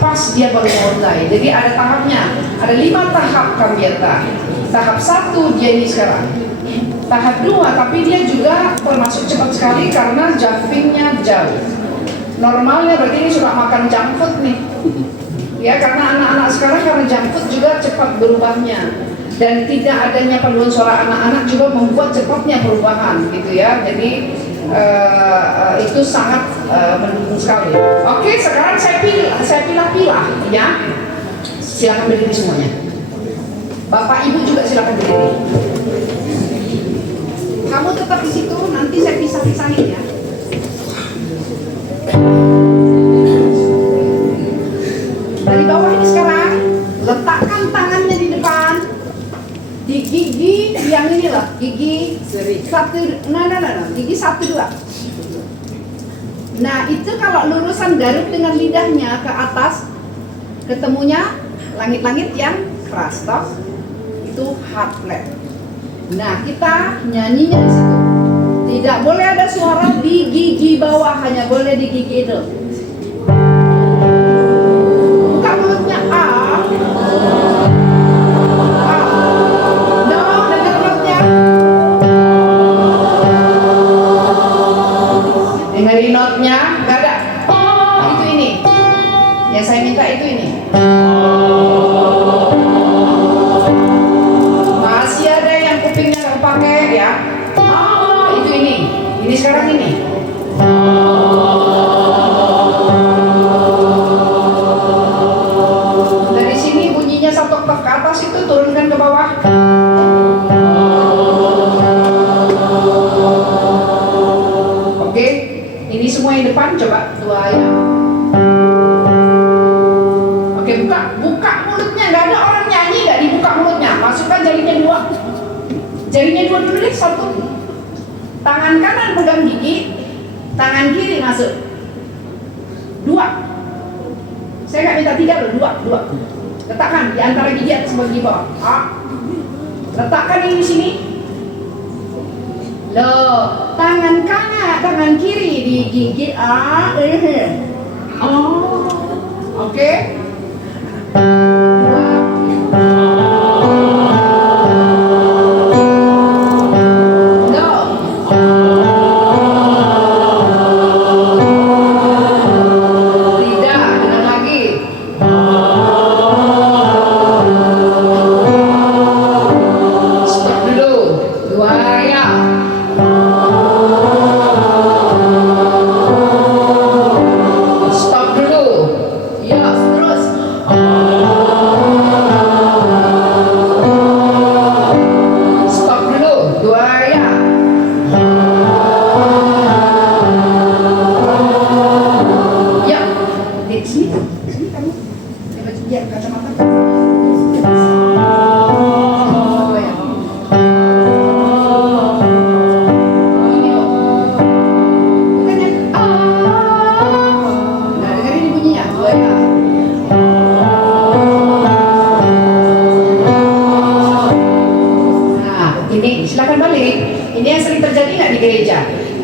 pas dia baru mulai. Jadi ada tahapnya, ada 5 tahap Kambieta. Tahap 1 dia ini sekarang. Tahap 2, tapi dia juga termasuk cepat sekali karena jumpingnya jauh. Normalnya berarti ini suka makan junk food nih. Ya, karena anak-anak sekarang karena junk food juga cepat berubahnya. Dan tidak adanya paduan suara anak-anak juga membuat cepatnya perubahan gitu ya. Jadi itu sangat mendukung sekali. Oke, sekarang saya pilah-pilah ya. Silakan berdiri semuanya. Bapak Ibu juga silakan berdiri. Kamu tetap di situ, nanti saya pisah-pisahin ya. Dari bawah ini sekarang, letakkan tangannya di depan, di gigi yang inilah, gigi 1, gigi 1, 2. Nah itu kalau lurusan garuk dengan lidahnya ke atas, ketemunya langit-langit yang keras, toh itu hard flat. Nah kita nyanyinya di situ. Tidak boleh ada suara di gigi bawah, hanya boleh di gigi itu. Buka mulutnya A. No, dengar notnya. Dengerin notnya, nggak ada. Itu ini. Yang saya minta itu ini. Masih ada yang kupingnya nggak pakai ya. Itu ini. Ini sekarang ini. Dari sini bunyinya 1 oktaf ke atas itu turunkan ke bawah. Oke, ini semua yang depan coba 2 ya. Oke, buka mulutnya, nggak ada orang nyanyi nggak dibuka mulutnya. Masukkan jarinya 2. Jarinya 2 dulu deh, 1. Tangan kanan pegang gigi, tangan kiri masuk. 2. Saya nggak minta 3 loh, 2. Letakkan di antara gigi atas sama gigi bawah. A. Letakkan ini di sini. Loh, tangan kanan, tangan kiri di gigi A. Oh, oke. 2.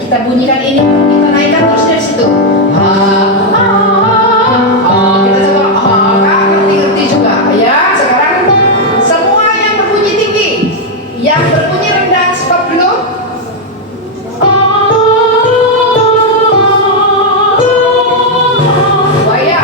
Kita bunyikan ini, kita naikkan terus dari situ. Kita coba Kak, ngerti juga ya. Sekarang semua yang berbunyi tinggi, yang berbunyi rendah stop dulu. Buaya.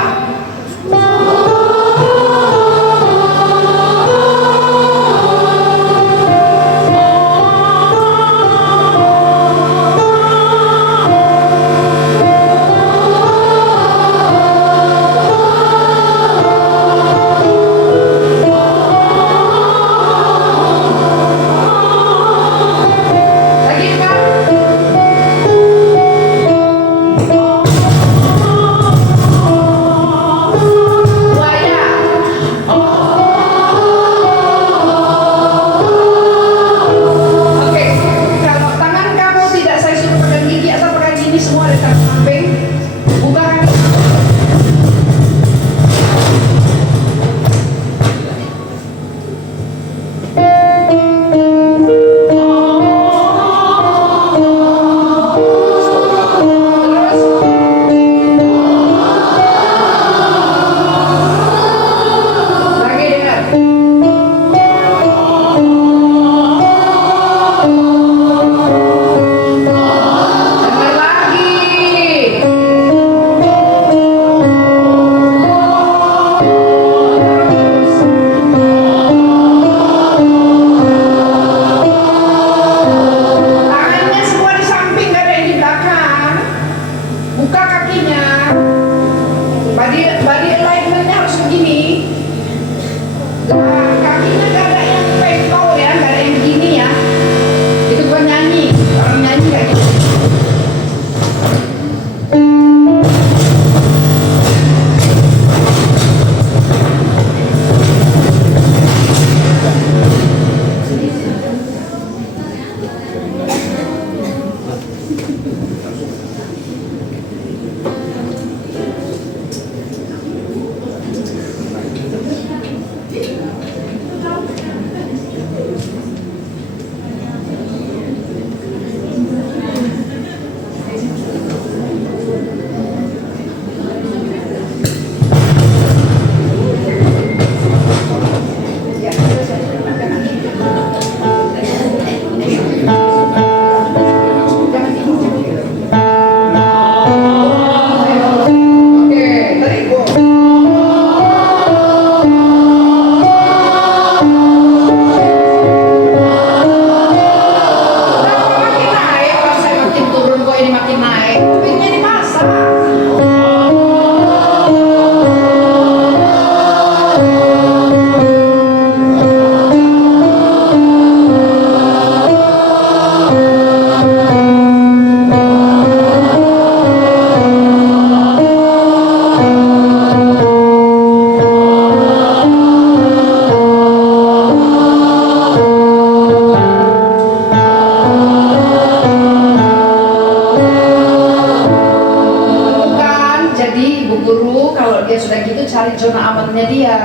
sudah gitu cari zona amannya dia.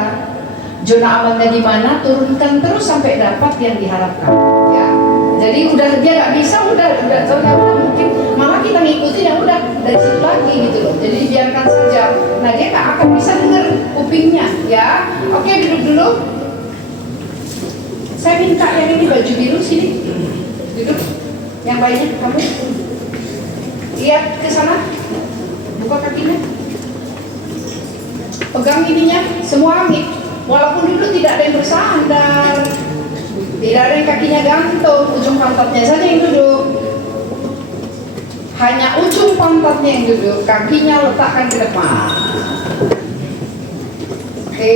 Zona amannya di mana, turunkan terus sampai dapat yang diharapkan, ya. Jadi udah dia nggak bisa, udah mungkin malah kita ngikutin ya udah dari situ lagi gitu loh. Jadi biarkan saja. Nah dia nggak akan bisa dengar kupingnya, ya. Oke, duduk dulu. Saya minta yang ini baju biru sini, duduk. Yang lainnya kamu lihat ke sana, buka kakinya, pegang ininya, semua angin. Walaupun duduk tidak ada yang bersandar, tidak ada yang kakinya gantung, ujung pantatnya saja yang duduk. Hanya ujung pantatnya yang duduk, kakinya letakkan ke depan. Oke,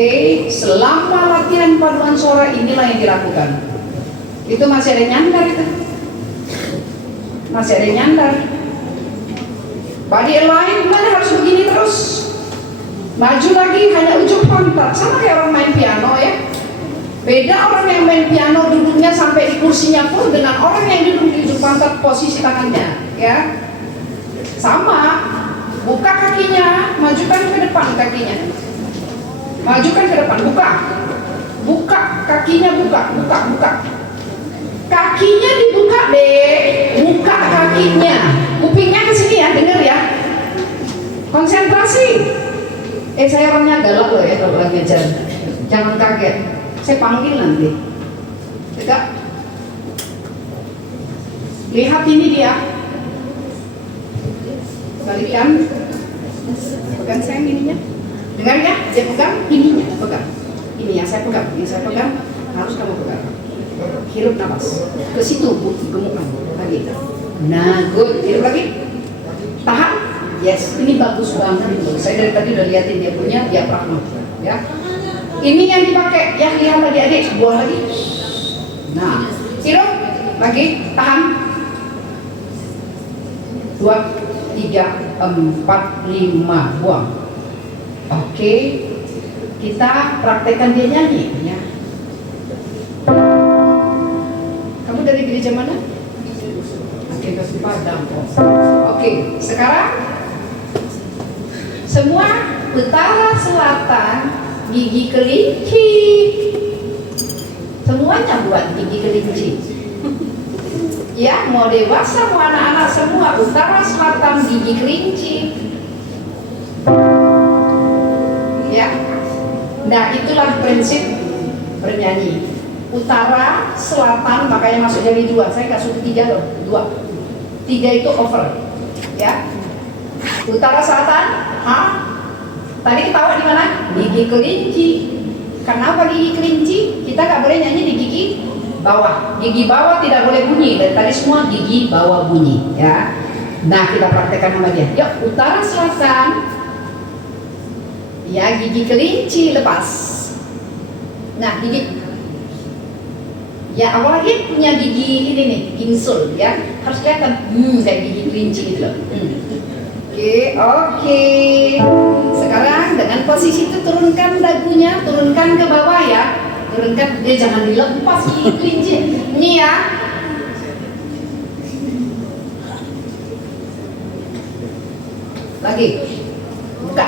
selama latihan paduan suara inilah yang dilakukan. Itu masih ada yang nyandar itu. Masih ada yang nyandar. Body align gimana, harus begini terus. Maju lagi, hanya ujung pantat. Sama kayak orang main piano ya. Beda orang yang main piano duduknya sampai di kursinya full dengan orang yang duduk di ujung pantat posisi tangannya, ya. Sama. Buka kakinya, majukan ke depan kakinya. Majukan ke depan, buka. Buka kakinya, buka. Kakinya dibuka deh. Buka kakinya. Kupingnya ke sini ya, dengar ya. Konsentrasi. Saya orangnya galak loh ya kalau lagi ajar. Jangan kaget. Saya panggil nanti. Tegak. Lihat ini dia. Balikan. Pegang sayang ininya. Dengar ya, saya pegang ininya, pegang. Ini yang saya pegang, harus kamu pegang. Hirup nafas. Ke situ, gemuk kamu. Lagi. Nah, good. Hirup lagi. Tahan. Yes, ini bagus banget itu. Saya dari tadi udah liatin dia punya diafragma, ya. Ini yang dipakai, ya lihat lagi adik, buang lagi. Nah, hirup lagi, tahan. 2, 3, 4, 5, buang. Oke, kita praktekkan dia nyanyi, ya. Kamu dari gereja mana? Oke, kasih Padang. Oke, sekarang semua utara, selatan, gigi kelinci. Semuanya buat gigi kelinci. Ya, mau dewasa, mau anak-anak semua utara, selatan, gigi kelinci. Ya. Nah, itulah prinsip bernyanyi. Utara, selatan, makanya masuk jadi 2. Saya nggak suruh 3 loh, 2. 3 itu over. Ya. Utara, selatan, tadi ketawa di mana? Gigi kelinci. Kenapa gigi kelinci? Kita nggak boleh nyanyi di gigi bawah. Gigi bawah tidak boleh bunyi. Dari tadi semua gigi bawah bunyi, ya. Nah, kita praktekkan sama dia. Yuk, utara, selatan. Ya, gigi kelinci lepas. Nah, gigi. Ya, apalagi punya gigi ini nih, gingsul, ya. Harus kelihatan. Kayak gigi kelinci gitu loh. Oke. Sekarang dengan posisi itu turunkan dagunya, turunkan ke bawah ya. Turunkan, dia jangan dilepas gigi kelinci. Ini ya. Lagi. Buka.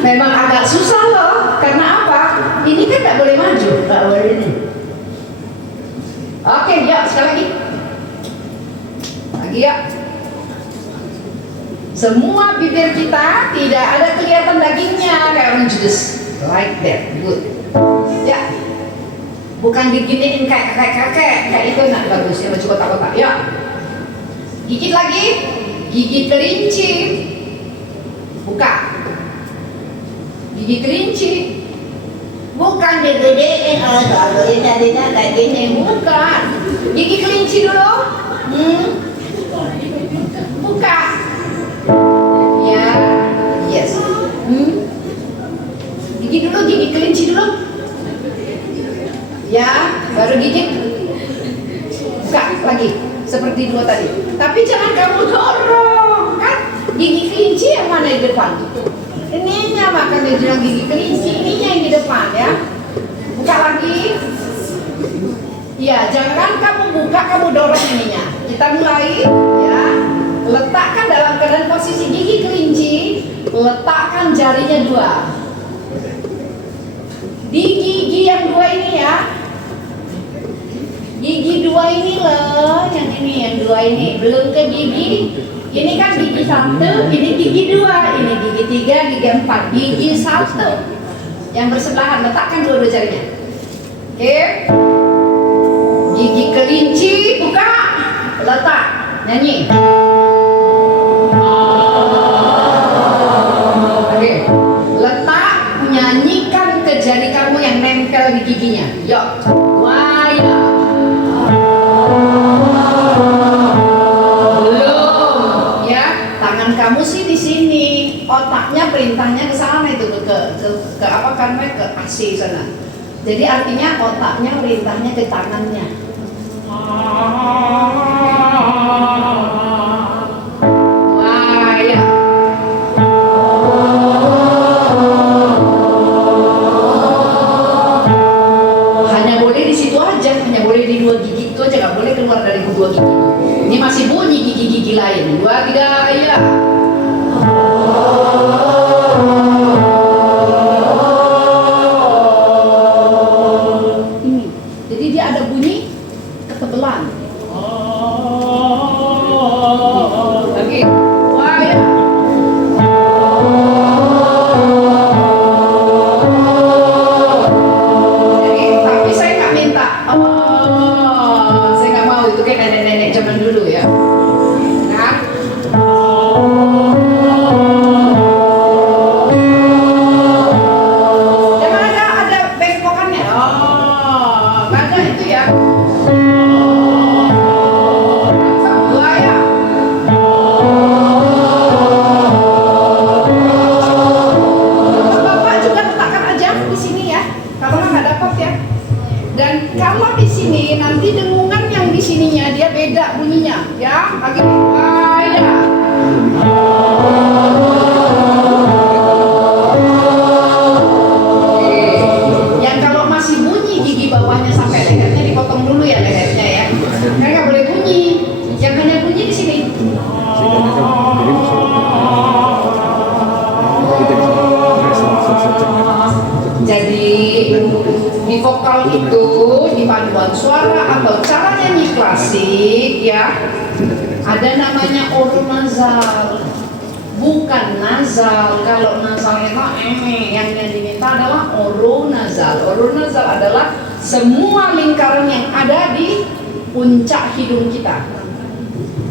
Memang agak susah loh. Karena apa? Ini kan nggak boleh maju, nggak boleh ini. Oke, yuk sekali lagi. Lagi ya. Semua bibir kita tidak ada kelihatan dagingnya kayak orang judes, like that, good. Ya, bukan diginiin kayak kakek, kayak itu nggak bagus ya, baju kotak-kotak. Ya, gigit lagi, gigi kelinci, buka, gigi kelinci, bukan digedein, kalau ini adanya kayak gini, bukan, gigi kelinci dulu, buka. Ya, yes. Gigi dulu, gigi kelinci dulu. Ya, baru gigit. Buka lagi, seperti 2 tadi. Tapi jangan kamu dorong, kan? Gigi kelinci yang mana di depan? Ininya makanya bilang gigi kelinci, ininya yang di depan ya. Buka lagi. Ya, jangan kamu buka, kamu dorong ininya. Kita mulai, ya. Letakkan dalam keadaan posisi gigi kelinci, letakkan jarinya dua di gigi yang dua ini ya. Gigi dua ini loh, yang ini, yang dua ini belum ke gigi. Ini kan gigi satu, ini gigi dua, ini gigi tiga, gigi empat, gigi satu. Yang bersebelahan, letakkan dua-dua jarinya. Oke. Gigi kelinci, buka, letak, nyanyi. Oke, letak, nyanyikan ke jari kamu yang nempel di giginya. Yuk, waya. Belum, ya. Tangan kamu sih di sini, otaknya perintahnya ke sana itu ke apa kan ke AC sana. Jadi artinya otaknya perintahnya ke tangannya. Wah ya. Hanya boleh di situ aja, hanya boleh di dua gigi itu aja, nggak boleh keluar dari dua gigi. Ini masih bunyi gigi-gigi lain. 2, 3, ya. Ada namanya oronasal, bukan nasal. Kalau nasal itu yang diminta adalah oronasal. Oronasal adalah semua lingkaran yang ada di puncak hidung kita.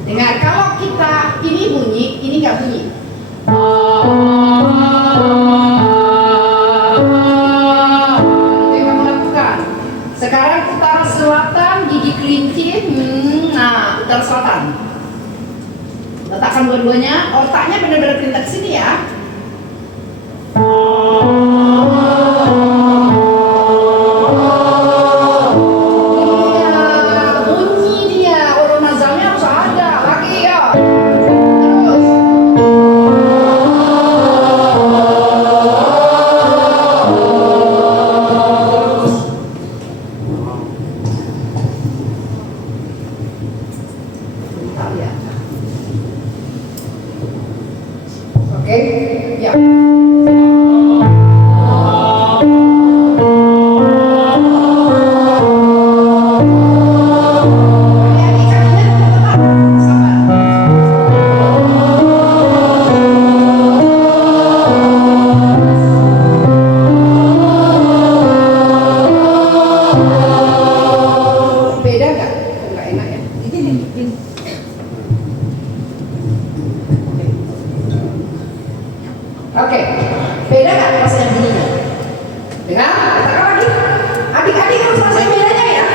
Dengar, kalau kita ini bunyi, ini nggak bunyi. Itu yang kamu lakukan. Sekarang utara selatan, gigi kelinci. Nah, utara selatan. Letakkan dua-duanya, otaknya benar-benar perintah ke sini ya. Iya, bunyi dia, oronasalnya harus ada lagi ya. Terus. Bentar ya. Oke, ya. Beda nggak? Nggak enak ya? Ini. Oke, beda nggak rasanya bunyinya? Dengar, katakan lagi. Adik-adik harus rasain bedanya ya. Nah,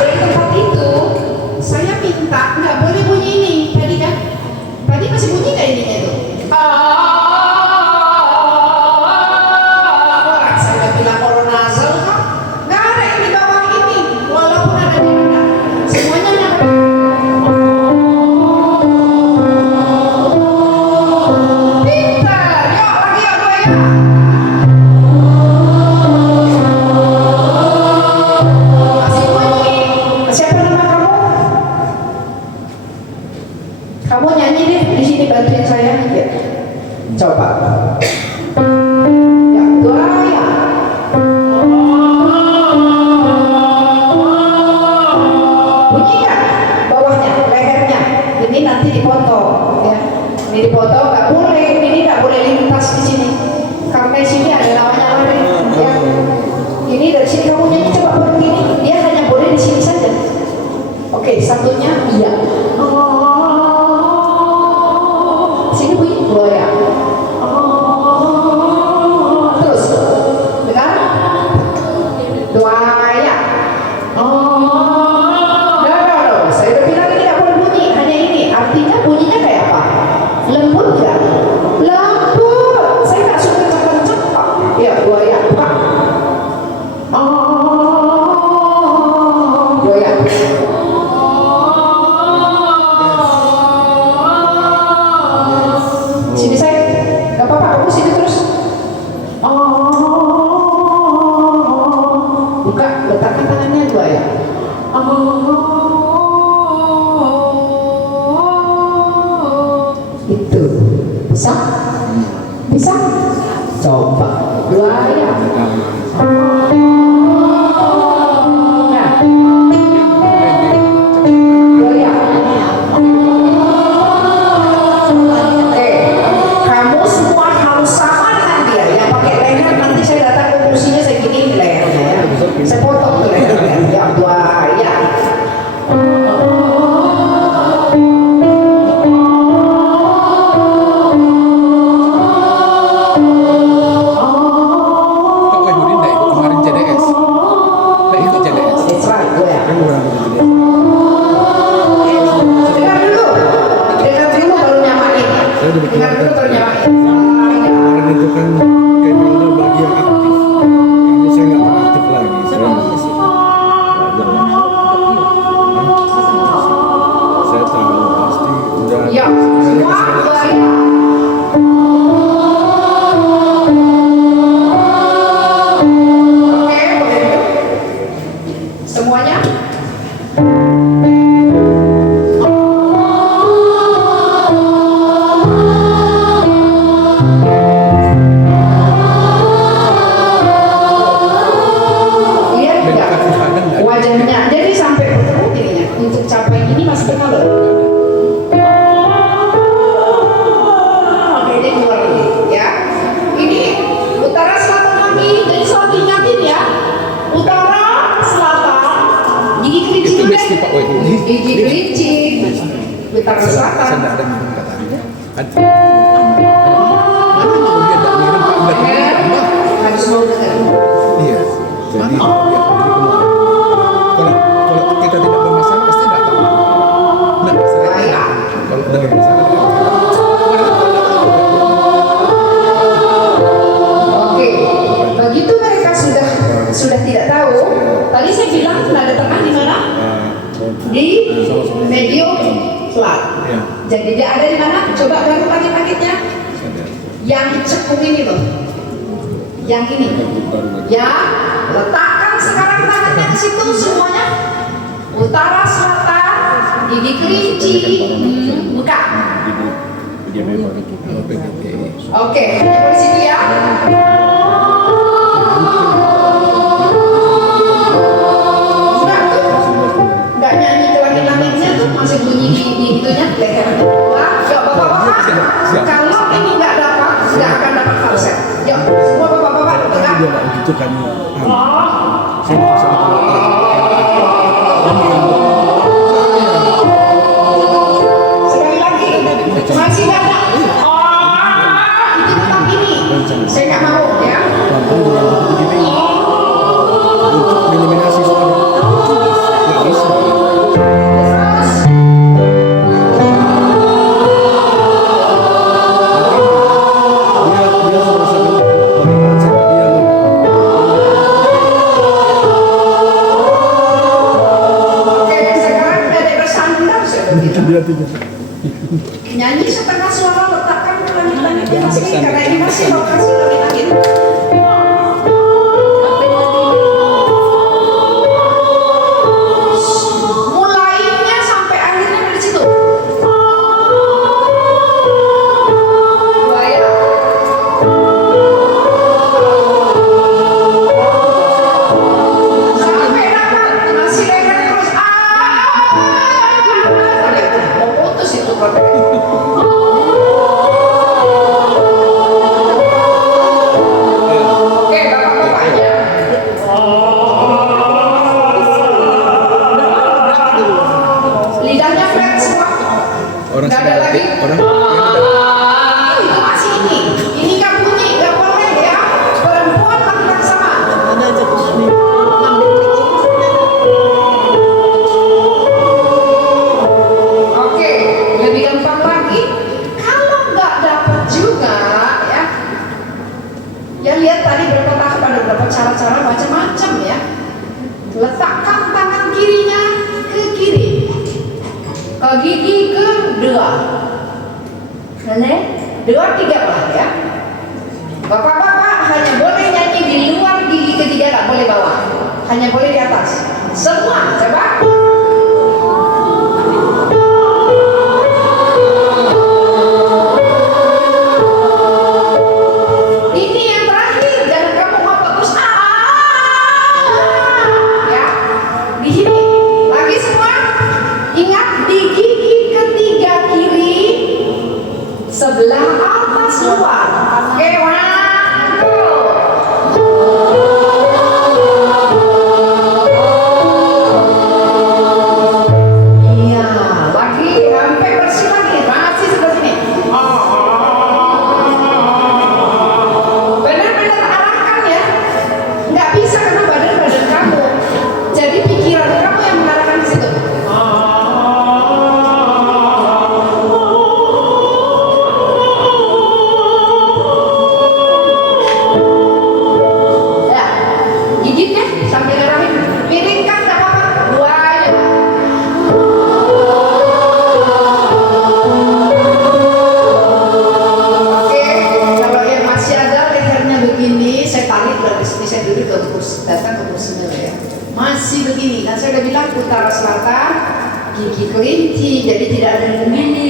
dari tempat itu, saya minta nggak boleh bunyi ini. Tadi kan? Tadi masih bunyi nggak ininya itu? kamu nyanyi coba begini, dia hanya boleh di sini saja. Oke, satunya iya. Sini bunyi buaya. Terus dengar buaya. Saya udah bilang ini nggak boleh bunyi, hanya ini. Artinya bunyinya kayak apa? Lembut nggak? Lembut. Saya nggak suka cepat-cepat. Ya buaya. Buka. Buaya. Sini saya, nggak apa-apa. Kamu sini terus. Buka, letakkan tangannya buaya. Itu bisa? Bisa? Coba buaya. Nah, buaya. Kamu semua harus sama dengan dia. Yang pakai leher nanti saya datang ke kursinya saya gini lehernya ya. Saya potong tuh lehernya. Ya buaya. Kok Wahidin nggak ikut kemarin CDS? Nggak ikut CDS? That's right, buaya. Kan orang ikut CDS. Dengar dulu. Dengar dulu baru nyamain. Saya udah bikin Dengar dulu baru nyamain. kemarin itu kan Kemelda bagi yang aktif. Kami saya nggak pernah aktif lagi. Saya tahu pasti udah. Ya, semua buaya. Oke, boleh duduk. Semuanya. Lihat tidak wajahnya, jadi sampai bertemu dirinya untuk capai ini masih kenal loh. Oke, dia keluar dulu ya. Ini utara selatan lagi, jadi selalu ingatin ya. Utara selatan, gigi kelinci Itu dulu besti deh. Pak Wahidin. Gigi kelinci, utara Saya selatan. nggak ada minum katanya. Kan. Kalau dia nggak minum Pak nggak minum. Harus mau dengar. Iya. Jadi ya, jadi kemarin. Kalau kita tidak bermasalah pasti nggak tahu. Nah, masalahnya kalau udah bermasalah. Oke, begitu mereka sudah tidak tahu. Tadi saya bilang nada tengah di mana? Di medium flat. Ya. Jadi dia ada di mana? Coba garuk langit-langitnya. Yang cekung ini loh. Yang ini. Ya, letakkan sekarang tangannya ke situ semuanya. Utara selatan, gigi kelinci, buka. Oke, coba di situ ya. Enggak tuh, enggak nyanyi ke langit-langitnya tuh masih bunyi di itunya leher. Wah, yuk bapak-bapak. Kalau ini enggak dapat, enggak akan dapat falset. Yuk, semua bapak-bapak tengah. Dia nggak begitu kan. Sekali lagi, masih nggak ada. Itu tetap ini. Saya nggak mau ya. Untuk eliminasi soal nggak bisa. Terus, Dia merasakan konsep dia. oke, sekarang dari bersandar sudah Itu dia tiga. nyanyi setengah suara letakkan ke langit-langit Jangan masih bersandar. karena ini masih lokasi langit-langit. Mulainya sampai akhirnya dari situ. Buaya. Sampai dapat masih leher terus. Mau putus itu kalau gigi kedua. Boleh? 2, 3 lah ya. Bapak-bapak hanya boleh nyanyi di luar gigi ketiga, tak boleh bawah. Hanya boleh di atas. Semua, coba. Ini yang terakhir, jangan kamu ngopot terus. Ya, di sini. Lagi semua. Ingat di gigi ketiga kiri sebelah atas luar. Oke, iya, lagi sampai bersih lagi, masih seperti ini. Benar-benar arahkan ya, nggak bisa kena badan kamu. Jadi pikiran kamu yang mengarahkan di situ. Ya, gigitnya sampai ngarahin. Piringkan nggak apa-apa, 2 aja. Oke, kalau yang masih ada lehernya begini, saya tarik dari sini, saya duduk ke kursi, datang ke kursi ya. Masih begini, kan saya udah bilang utara selatan, gigi kelinci, jadi tidak ada yang begini.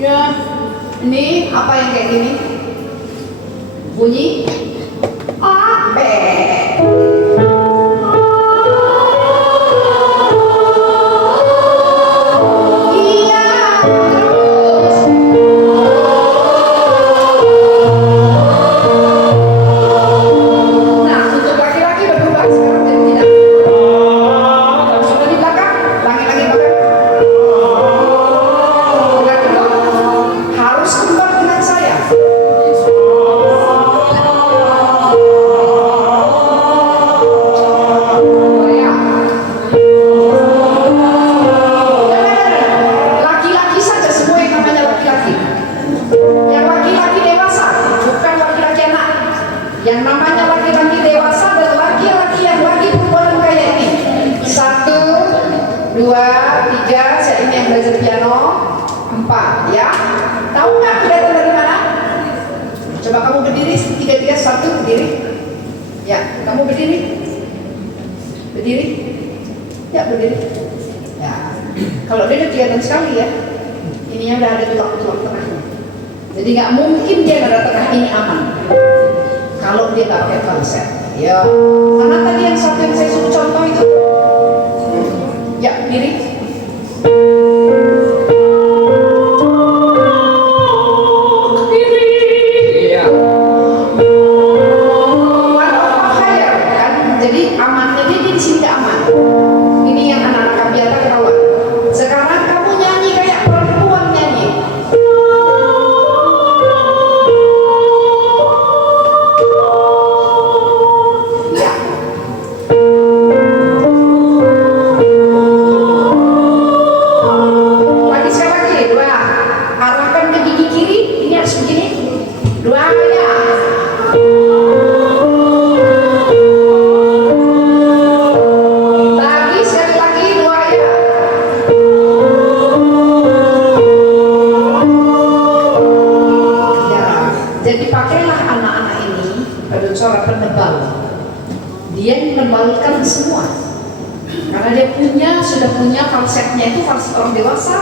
Ya, ini apa yang kayak gini? Bunyi A, B. Iya, terus. Nah, untuk laki-laki berubah sekarang jadi tidak. Sudah di belakang, lagi-lagi belakang. Udah dulu, harus kembali dengan saya. Oh ya. Laki-laki saja semua yang namanya laki-laki. Yang laki-laki dewasa, bukan laki-laki anak. Yang namanya laki-laki dewasa dan laki-laki yang lagi perempuan kayak ini. 1, 2, 3, saya ini yang belajar piano. 4, ya. Tahu nggak kelihatan dari mana? Coba kamu berdiri, 3, 3, 1, berdiri. Ya, kamu berdiri. Berdiri. Ya, berdiri. Ya. Kalau dia udah kelihatan sekali ya. Ininya udah ada tulang-tulang tengahnya. Jadi nggak mungkin dia nggak ada tengah ini aman. Kalau dia nggak pakai falset, ya. Karena tadi yang satu yang saya suruh contoh itu, ya diri. Iya. Kan? Jadi amannya dia di sini nggak aman. Ini yang anak-anak kabiata ketahuan. Sekarang kamu nyanyi kayak perempuan nyanyi. Ya. Lagi sekali lagi, 2. Arahkan ke gigi kiri, ini harus begini. 2 ya. Lagi sekali lagi, 2 ya. Ya, jadi pakailah anak-anak ini pada suara penebal. Dia menebalkan semua. Karena dia sudah punya falsetnya itu falset orang dewasa,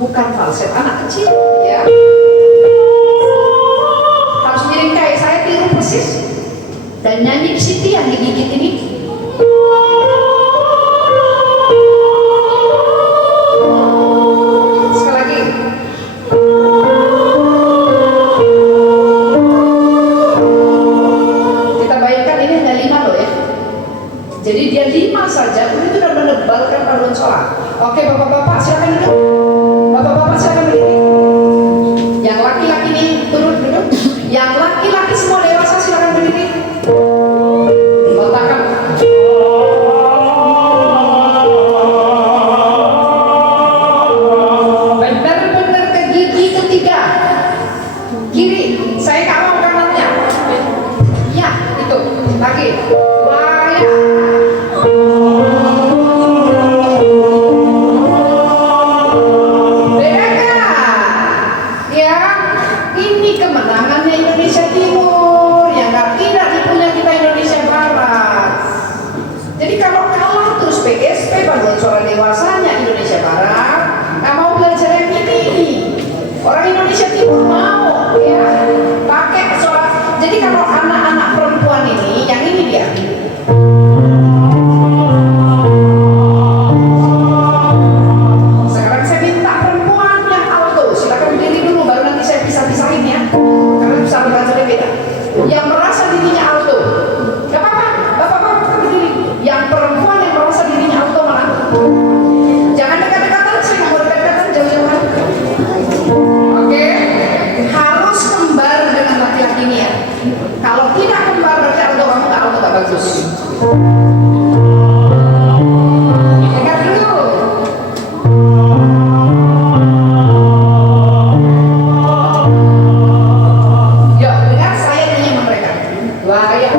bukan falset anak kecil, ya. Harus miring kayak saya, tiru persis. Dan nyanyi di situ yang digigit ini. Sekali lagi. Kita bayangkan ini hanya 5 loh ya. Jadi dia 5 saja, itu sudah menebalkan paduan suara. Oke, bapak-bapak silakan duduk. Bapak-bapak silakan berdiri. Yang laki-laki ini turun duduk. Yang laki-laki semua dewasa silakan berdiri. Letakkan. Benar-benar ke gigi ketiga. Kiri, saya nggak mau kanannya. Ya, itu. Lagi. Wah, ya. Jangan dekat-dekatan, saya nggak mau dekat-dekatan, jauh-jauhan. Oke, harus kembar dengan laki-laki ini ya. Kalau tidak kembar berarti kamu nggak bagus. Dekat dulu. Yuk, dengar saya nyanyi sama mereka. Waya.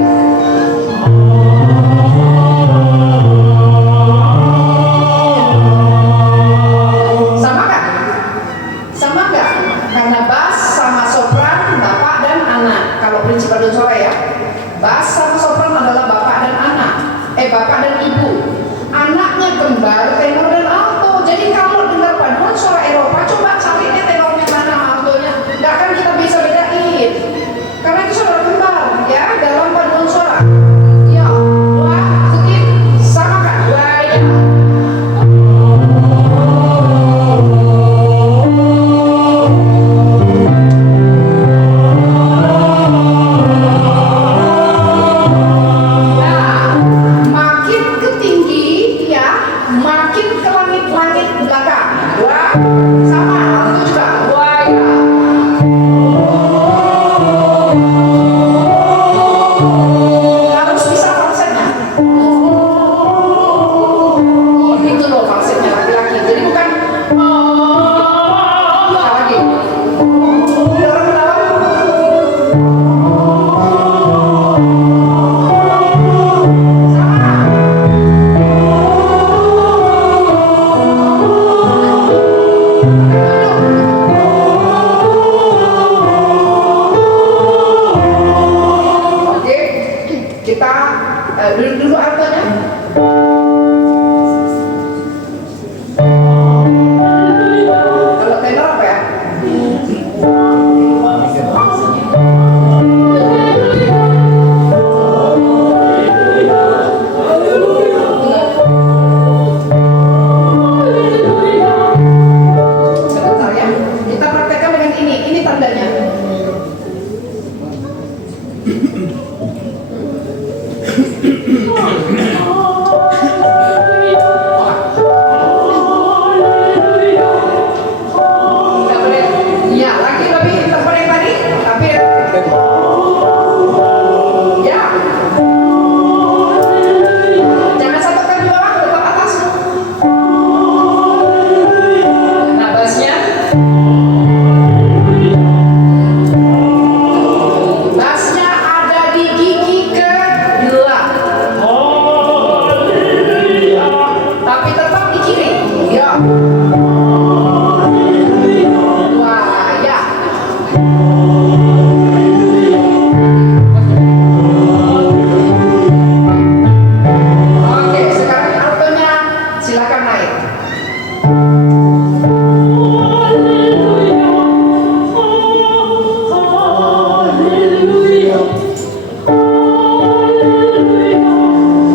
Sama nggak? Sama nggak? Karena bass sama sopran, bapak dan anak. Kalau prinsip paduan suara ya, bass sama sopran adalah bapak dan anak. Bapak dan ibu. Anaknya kembar, tenor dan alto. Jadi kalau dengar paduan suara Eropa, coba cari deh tenornya mana, altonya. Nggak akan kita bisa bedain. Karena itu saudara kembar ya dalam paduan suara. Ya, dua, ikutin. Sama kak, waya. Nah, makin ke tinggi ya, makin ke langit-langit belakang. Dua, sama, itu juga waya. Harus bisa falsetnya. Itu loh falsetnya laki-laki. Jadi bukan lagi. Dorong ke dalam. Oke, kita duduk dulu altonya. Kalau tenor apa ya? Sebentar ya, kita praktekkan dengan ini. Ini tandanya. Nggak boleh. Iya, lagi lebih tempat yang tadi, tapi ya. Jangan satukan di bawah, tetap atas. Nah, bassnya. Bassnya ada di gigi kedua. Tapi tetap di kiri. Ya. Wah, ya. Oke, sekarang altonya silakan naik.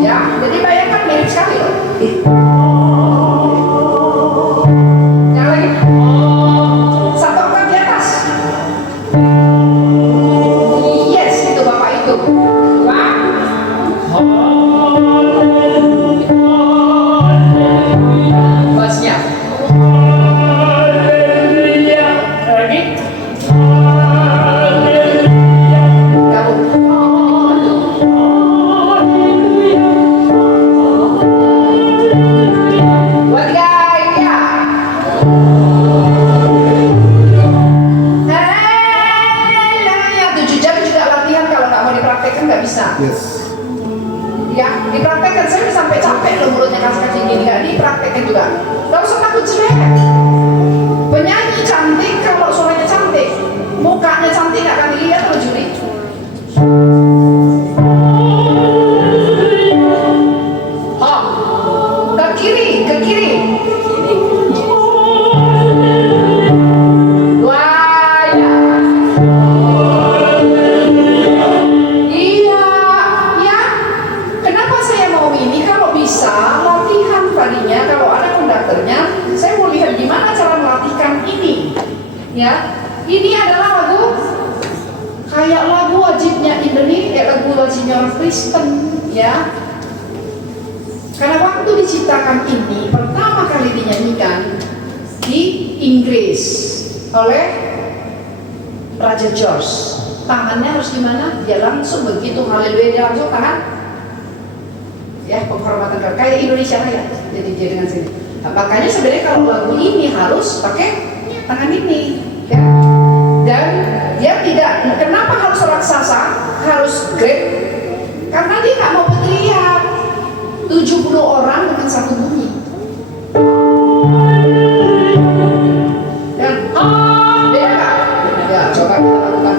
Ya, jadi bayangkan mirip sekali loh. Yang lagi. Satu oktav di atas. Yes, itu bapak itu. Wah. Bassnya. Lagi. Kamu. Buat guys, ya. Haleluya. 7 jam juga latihan, kalau nggak mau dipraktekkan nggak bisa. Yes. Ya, dipraktekkan. Saya udah sampai capek loh mulutnya kasih gini, nggak dipraktekkan juga. Gak usah takut jelek. Penyanyi cantik kalau suaranya cantik, mukanya cantik nggak akan dilihat oleh juri. Oh, ke kiri, ke kiri. Wah, ya. Iya, ya. Kenapa saya mau ini? Kalau bisa latihan tadinya, kalau ada konduktornya, saya mau lihat gimana cara melatihkan ini. Ya, ini adalah lagu kayak lagu wajibnya Indonesia, kayak lagu wajibnya orang Kristen, ya. Karena waktu Lagu Diciptakan ini pertama kali dinyanyikan di Inggris oleh Raja George. Tangannya harus gimana? Dia langsung begitu haleluya, dia langsung tangan, ya, penghormatan kayak Indonesia Raya. Jadi dia dengan sini. Nah, makanya sebenarnya kalau lagu ini harus pakai tangan ini, ya. Dan dia tidak. Kenapa harus raksasa? Harus great? Karena dia nggak mau berteriak. 70 orang dengan satu bunyi. Dan beda nggak? Ya, coba kita lakukan.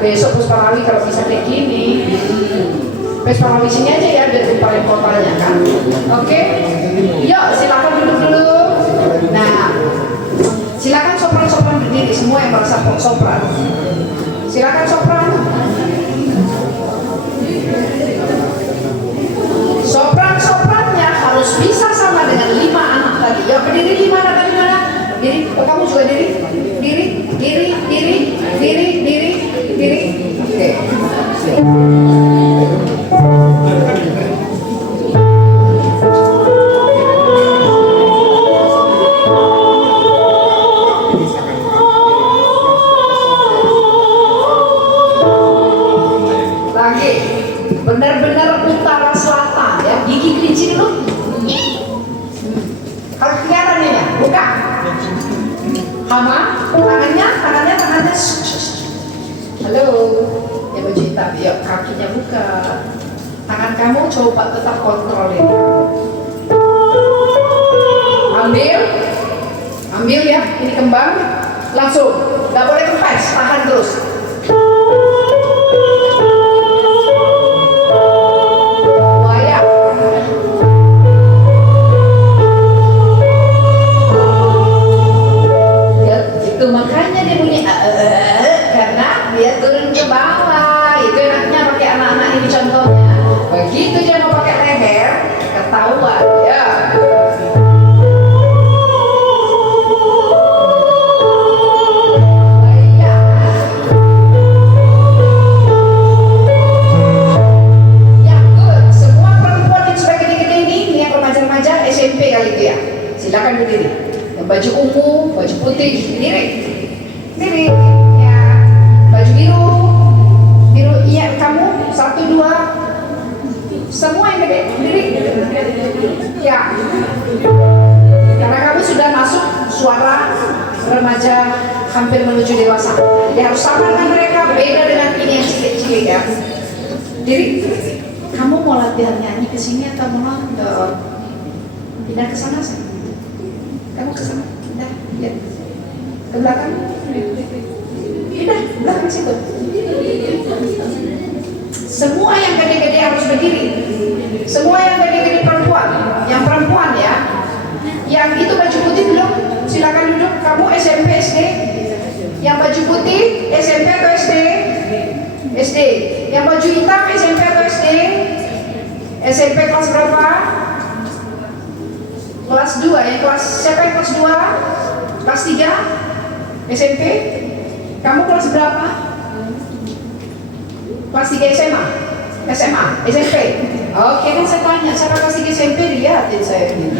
Besok Pusparawi kalau bisa kayak gini, Pusparawi sini aja ya biar kumparin kotanya kan. Oke, yuk silakan duduk dulu. Nah, silakan sopran-sopran berdiri semua yang merasa sopran. Silakan sopran. Sopran-soprannya harus bisa sama dengan 5 anak tadi. Ya berdiri 5 anak tadi mana? Diri, oh, kamu juga diri. Diri. Oke. Lagi, benar-benar utara selatan ya. Gigi kelinci dulu. Kalau kelihatan ini ya, buka. Hama, tangannya. Halo, ya baju hitam, yuk kakinya buka. Tangan kamu coba tetap kontrolin. Ambil ya, ini kembang. Langsung, gak boleh kempes, tahan terus. Wayang. Ya, itu makanya dia bunyi karena dia turun ke bawah. Itu enaknya pakai anak-anak ini contohnya. Begitu dia mau pakai leher, ketahuan ya. SMP kali itu ya, silakan berdiri. Yang baju ungu, baju putih, diri, ya. Baju biru, iya kamu 1, 2, semua yang gede, berdiri, ya. Karena kamu sudah masuk suara remaja hampir menuju dewasa, jadi harus sama dengan mereka, beda dengan ini yang cilik-cilik ya. Diri, kamu mau latihan nyanyi kesini atau mau nonton? Pindah ke sana sih. Kamu ke sana. Pindah, lihat. Ke belakang. Pindah, belakang situ. Semua yang gede-gede harus berdiri. Semua yang gede-gede perempuan. Yang perempuan ya. Yang itu baju putih belum? Silakan duduk. Kamu SMP, SD. Yang baju putih SMP atau SD? SD. Yang baju hitam SMP atau SD? SMP kelas berapa? Kelas 2, yang kelas siapa yang kelas 2? Kelas 3? SMP? Kamu kelas berapa? Kelas 3 SMA? SMP? Oke, kan saya tanya, siapa kelas 3 SMP dilihatin saya ini.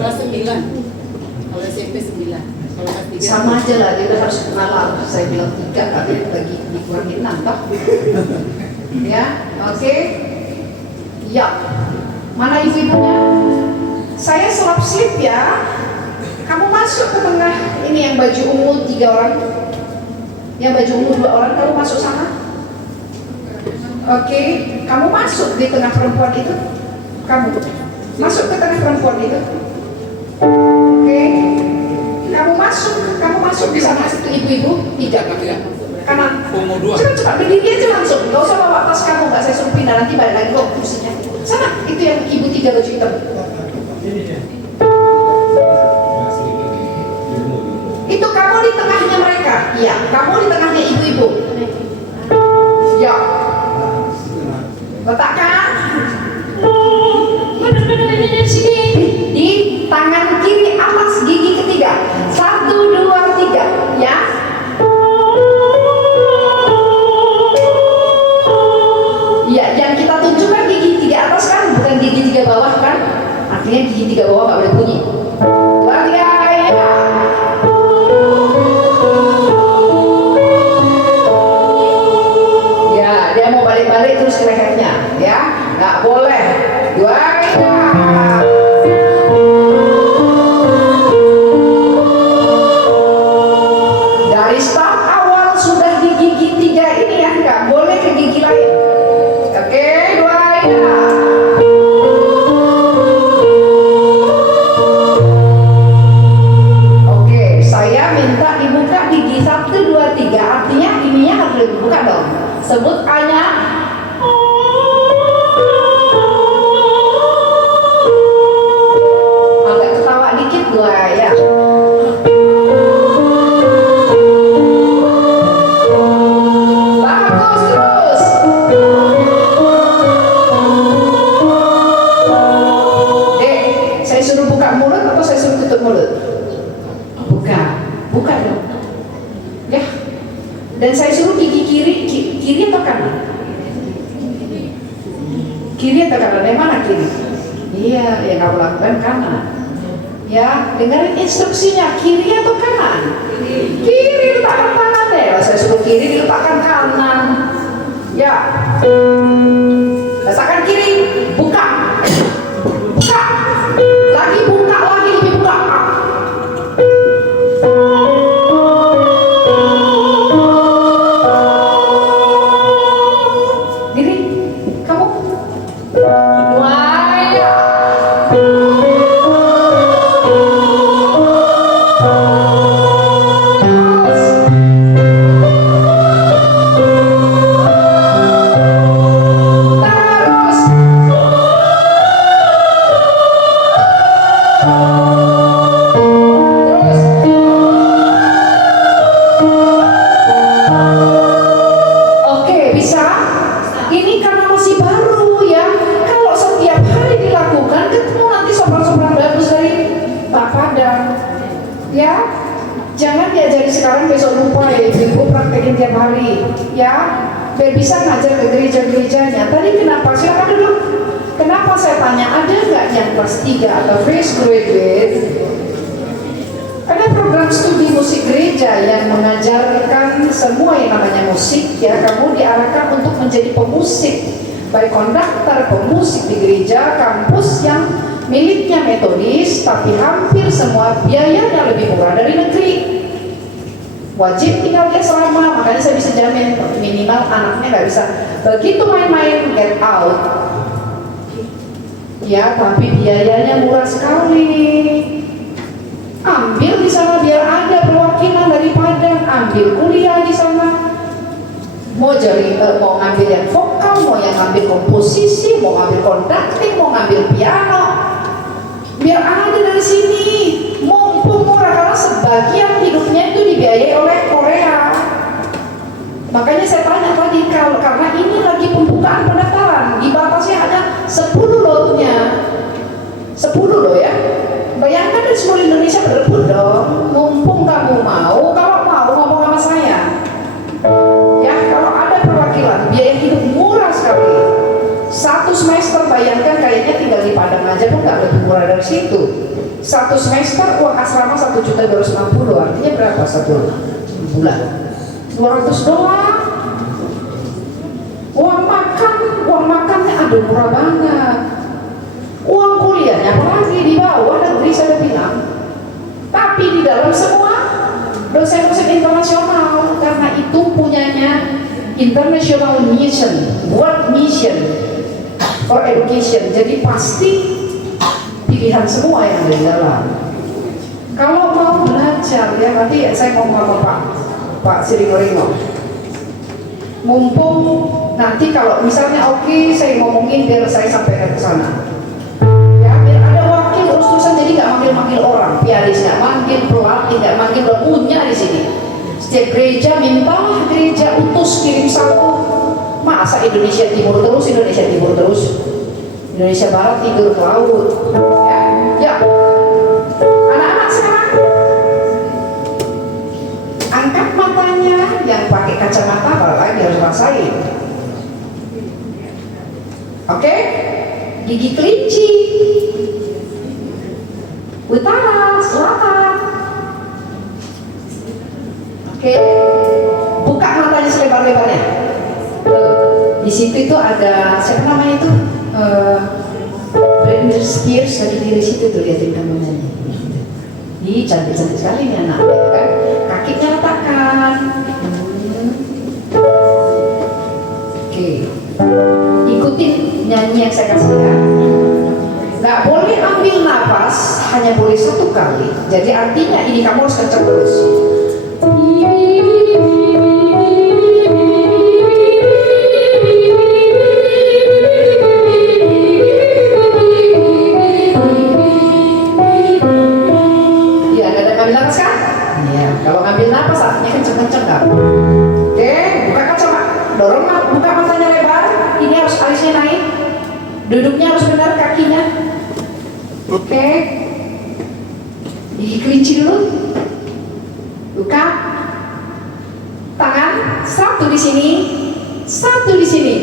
Kelas 9. Kalau SMP 9. Kalau kelas 3 sama aja lah, dia udah harus kenalan. Saya bilang 3, tapi lagi dikurangin 6 toh. Ya, oke. Ya, mana ibu-ibunya? Saya selap slip ya. Kamu masuk ke tengah. Ini yang baju ungu 3 orang. Yang baju ungu 2 orang, kamu masuk sana. Oke, kamu masuk di tengah perempuan itu. Kamu masuk ke tengah perempuan itu. Oke, kamu masuk di sana situ ibu-ibu. Tidak, kanan. Cepat berdiri aja langsung. Gak usah bawa tas kamu, gak saya suruh pindah nanti balik lagi kok kursinya. Sana, itu yang ibu 3 baju hitam. Itu kamu di tengahnya mereka. Iya, kamu di tengahnya ibu-ibu. Ya. Letakkan. Di tangan kiri atas gigi ketiga. 1, 2, 3. Ya. Ya, yang kita tunjukkan gigi 3 atas kan, bukan gigi 3 bawah kan? Artinya gigi 3 bawah nggak boleh bunyi. 2, 3, ya. Ya, dia mau balik-balik terus ke lehernya, ya, nggak boleh. 2, ya. Dari start awal sudah di gigi 3 ini ya, nggak boleh ke gigi lain. Oke, 2, ya. Oke, saya minta dibuka gigi 1, 2, 3. Artinya ininya harus dibuka dong. Sebut A-nya. Agak ketawa dikit 2, ya. Bagus terus. Dek, saya suruh buka mulut atau saya suruh tutup mulut? Buka dong. Ya. Dan saya suruh gigi kiri atau kanan? Kiri atau kanan? Yang mana kiri? Iya, yang kamu lakukan kanan. Ya, dengarin instruksinya, kiri atau kanan? Kiri, letakkan tangan deh. Kalau saya suruh kiri, diletakkan kanan. Ya. Letakkan kiri, buka. Buka. Lagi buka, lagi lebih buka. Diri, kamu. 2, ya. Terus. Oke, bisa? Ini karena masih baru ya. Kalau setiap hari dilakukan, ketemu nanti sopan-sopan bagus dari Pak Padang. Ya, jangan diajari sekarang besok lupa ya. Ibu praktekin tiap hari. Ya, biar bisa ngajar ke gereja-gerejanya. Tadi kenapa? Silakan duduk. Kenapa saya tanya, ada nggak yang kelas 3 atau fresh graduate? Ada program studi musik gereja yang mengajarkan semua yang namanya musik ya. Kamu diarahkan untuk menjadi pemusik, baik konduktor, pemusik di gereja, kampus yang miliknya metodis, tapi hampir semua biayanya lebih murah dari negeri. Wajib tinggal dia selama, makanya saya bisa jamin minimal anaknya nggak bisa begitu main-main get out. Ya, tapi biayanya murah sekali. Ambil di sana biar ada perwakilan dari Padang, ambil kuliah di sana. Mau ngambil yang vokal, mau yang ngambil komposisi, mau ngambil conducting, mau ngambil piano. Biar ada dari sini. Mumpung murah karena sebagian hidupnya itu dibiayai oleh Korea. Makanya saya tanya tadi karena ini lagi pembukaan pendaftaran, dibatasi hanya 10 lotnya. 10 loh ya. Bayangkan dari seluruh Indonesia berebut dong. Mumpung kamu mau, kalau mau ngomong sama saya. Ya, kalau ada perwakilan, biaya hidup murah sekali. 1 semester bayangkan kayaknya tinggal di Padang aja pun nggak lebih murah dari situ. 1 semester uang asrama 1.250.000, artinya berapa 1 bulan? 200 doang. Uang makannya aduh murah banget. Uang kuliahnya apalagi di bawah negeri saya bilang. Tapi di dalam semua dosen-dosen internasional, karena itu punyanya international mission, world mission for education. Jadi pasti pilihan semua yang ada di dalam. Kalau mau belajar ya, nanti saya ngomong sama Pak Sirikoringo. Mumpung nanti kalau misalnya oke, saya ngomongin biar saya sampaikan ke sana. Ya, biar ada wakil terus-terusan, jadi nggak manggil-manggil orang, pianis nggak manggil, pelatih nggak manggil, udah punya di sini. Setiap gereja mintalah gereja utus kirim satu. Masa Indonesia Timur terus, Indonesia Barat tidur ke laut. Ya. Anak-anak sekarang angkat matanya, yang pakai kacamata apalagi harus rasain. Oke? Gigi kelinci. Utara, selatan. Oke. Buka matanya selebar-lebarnya. Di situ itu ada siapa namanya itu? Britney Spears lagi di situ tuh, liatin kameranya. Ih, cantik-cantik sekali nih anak, gitu kan? Kakinya letakkan. Oke. Ikutin nyanyi yang saya kasih ya. Nggak boleh ambil nafas, hanya boleh 1 kali. Jadi artinya ini kamu harus kencang terus. Kalau ngambil napas artinya kenceng-kenceng kan? Oke, buka kacamata, dorong, buka matanya lebar. Ini harus alisnya naik, duduknya harus benar kakinya. Oke, gigi kelinci dulu. Buka tangan, 1 di sini, 1 di sini.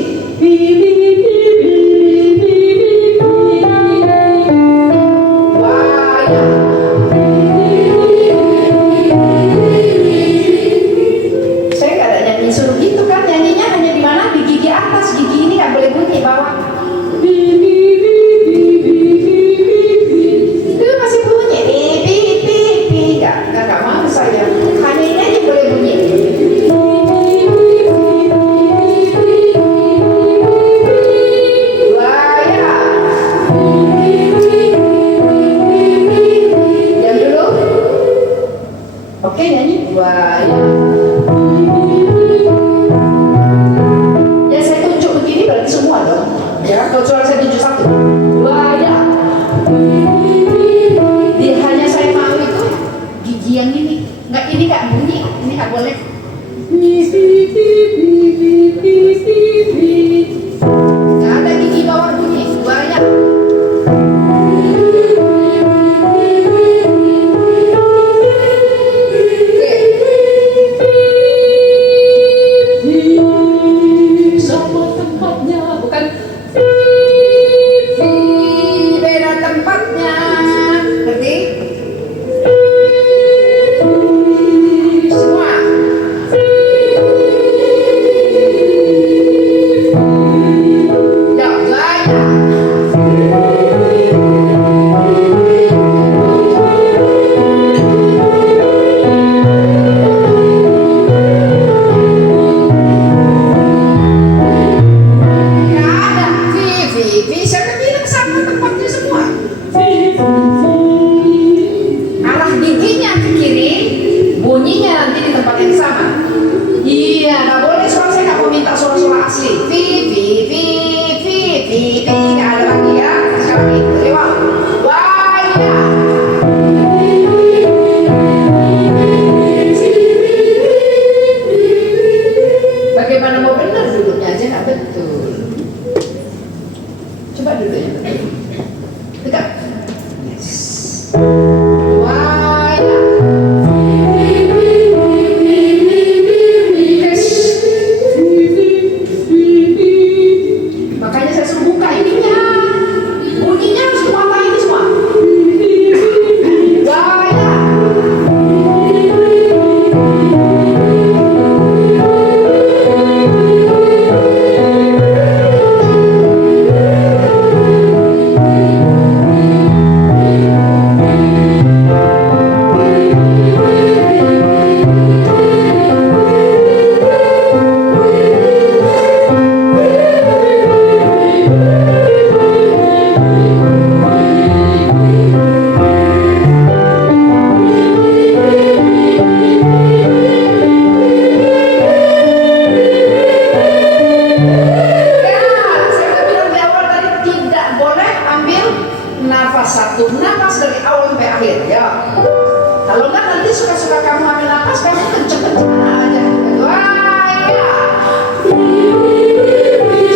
suka-suka kamu ambil nafas, kamu kenceng-kenceng aja. Wah, ya.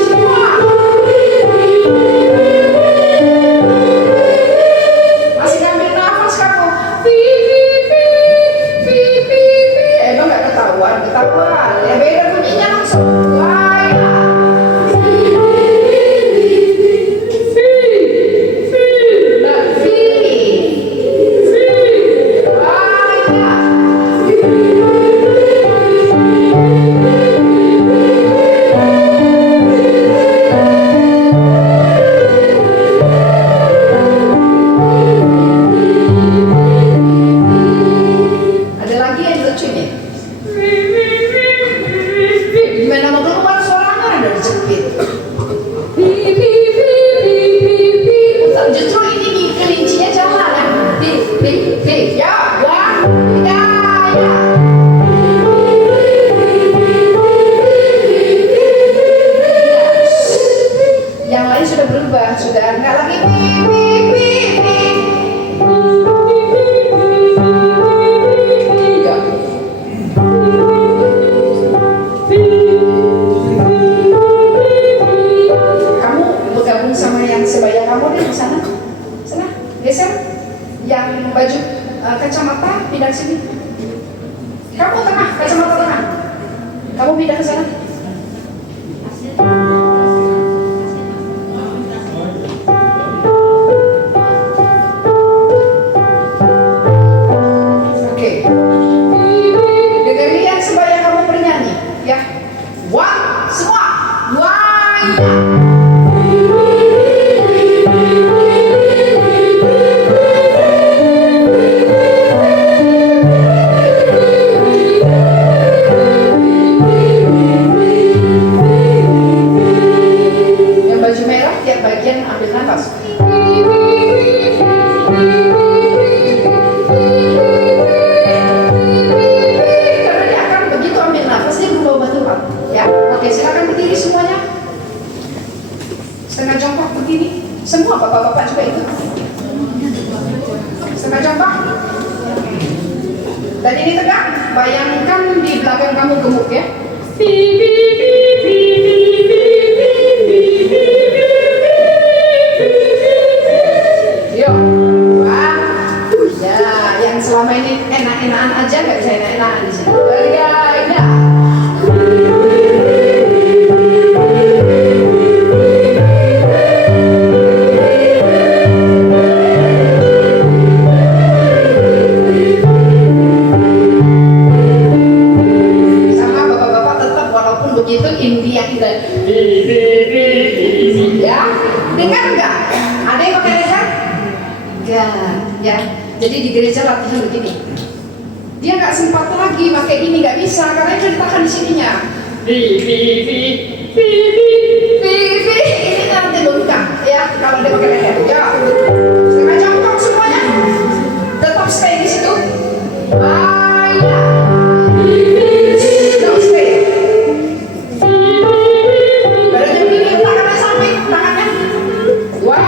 Semua. Masih ambil nafas kamu. Emang nggak ketahuan? Ya beda bunyinya langsung. Wah, ya. Ada lagi yang lucu nih. Gimana mau keluar suaranya dari jepit? Justru ini di kelincinya jalan ya. Ya, ya. Yang lain sudah berubah, sudah enggak lagi Kamu bergabung sama yang sebaya kamu deh di sana. Sana, geser. Yang baju kacamata pindah ke sini. Kamu tengah, kacamata tengah. Kamu pindah ke sana. Oke. Dengerin yang sebaya kamu bernyanyi, ya. One, semua. One, ya. Yang baju merah tiap bagian ambil nafas. Karena dia akan begitu ambil nafas dia berubah bentuk, ya. Oke, silakan berdiri semuanya. Setengah jongkok begini. Semua bapak-bapak juga itu. Setengah jongkok. Dan ini tegak. Bayangkan di belakang kamu gemuk ya. Yuk. Wah. Ya, yang selama ini enak-enakan aja nggak bisa enak-enakan di sini. Ya. Sama bapak-bapak tetap walaupun begitu India kita. Ya, dengar nggak? Ada yang pakai leher? Enggak, ya. Jadi di gereja latihan begini. Dia nggak sempat lagi pakai ini, nggak bisa karena itu ditahan di sininya. Ini nanti lengkap ya kalau dia pakai leher. Ya, setengah jongkok semuanya. Tetap stay di situ. Ya. Don't stay. Badannya begini, tangannya samping, tangannya. Ya.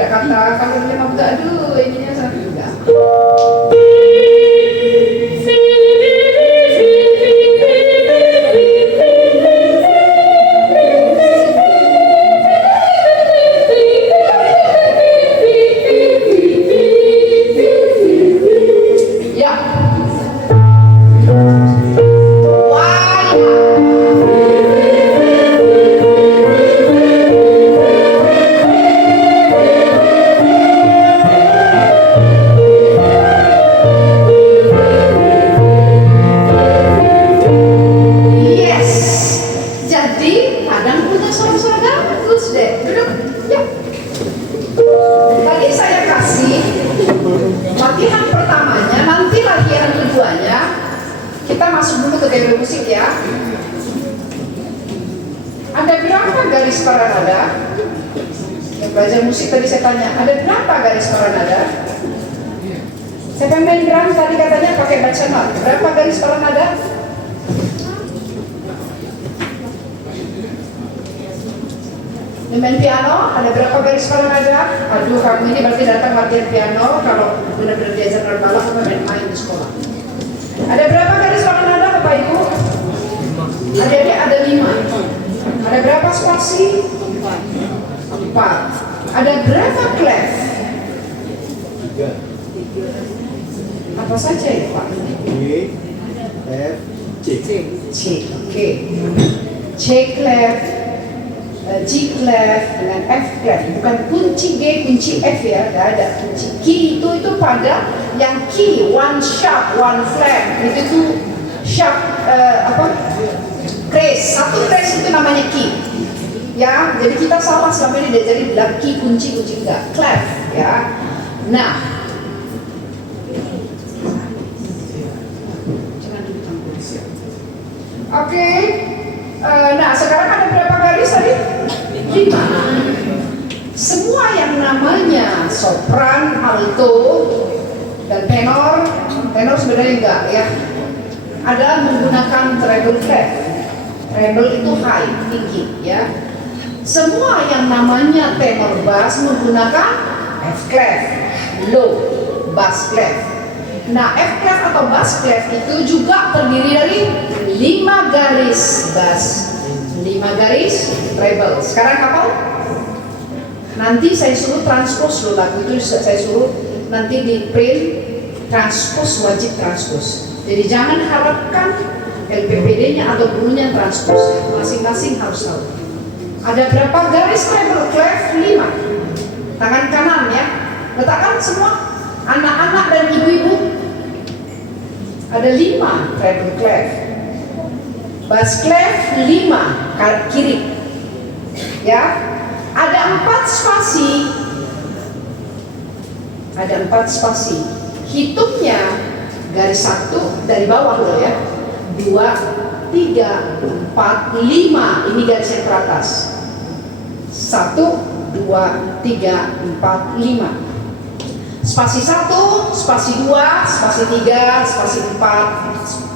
ada kata kalau memang enggak, aduh ininya sangat enggak. Ya. Wah. Yes. Jadi kadang punya suara-suara bagus deh. Duduk. Ya. Tadi saya kasih latihan pertamanya, nanti latihan keduanya kita masuk dulu ke teori musik ya. Ada berapa garis para nada? Yang belajar musik tadi saya tanya, ada berapa garis para nada? Saya main drum tadi katanya pakai baca not. Berapa garis para nada? Yang main piano, ada berapa garis para nada? Aduh, kamu ini berarti datang latihan piano kalau benar-benar diajar balap atau main di sekolah. Ada berapa garis para nada, Bapak Ibu? Adik-adik ada 5. Ada berapa spasi? 4. Ada berapa clef? Apa saja ya Pak? E, F, C. C, oke. C clef, G clef dengan F clef, bukan kunci G, kunci F ya, tidak ada kunci. Key itu pada yang key, one sharp, one flat, itu sharp trace, satu trace itu namanya key. Ya, jadi kita salah selama ini diajari bilang key kunci enggak, clef ya. Nah, oke. Nah, sekarang ada berapa garis tadi? 5. Semua yang namanya sopran, alto, dan tenor sebenarnya enggak ya. Adalah menggunakan treble clef. Treble itu high, tinggi ya. Semua yang namanya tenor bass menggunakan F clef, low, bass clef. Nah, F clef atau bass clef itu juga terdiri dari 5 garis bass, 5 garis treble. Sekarang kapal? Nanti saya suruh transpose loh lagu itu, saya suruh nanti di print transpose, wajib transpose. Jadi jangan harapkan LPPD-nya atau gurunya transpose, masing-masing harus tahu. Ada berapa garis treble clef? 5. Tangan kanan ya, letakkan semua anak-anak dan ibu-ibu. Ada 5 treble clef. Bass clef 5 kiri. Ya. Ada 4 spasi. Ada 4 spasi. Hitungnya garis 1 dari bawah loh ya. 2, 3, 4, 5. Ini garis yang teratas. 1, 2, 3, 4, 5. Spasi 1, spasi 2, spasi 3, spasi 4.